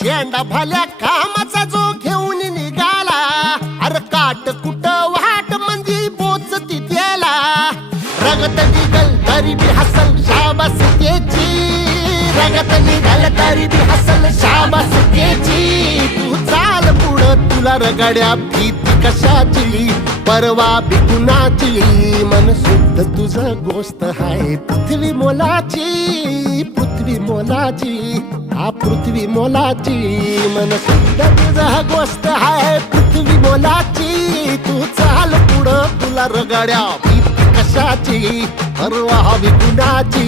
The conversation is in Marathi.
झेंडा भल्या कामाचा जो घेऊन निघाला. अरे काट कुट वाट म्हणजे बोच तिथेला रगत निघल तरी बी हसल शाबास त्याची. रगत निघल तरी बी हसल शाबास त्याची. तू चाल पुढं तुला रगड्या भीती कशाची? परवा बिकुणाची मन शुद्ध तुझं गोष्ट हाय पृथ्वी मोलाची पृथ्वी मोलाची. हा पृथ्वी मोलाची मन तुझा गोष्ट हाय पृथ्वी मोलाची. तू चाल पुढं तुला रगड्या. भीती कशाची? परवा बिकुणाची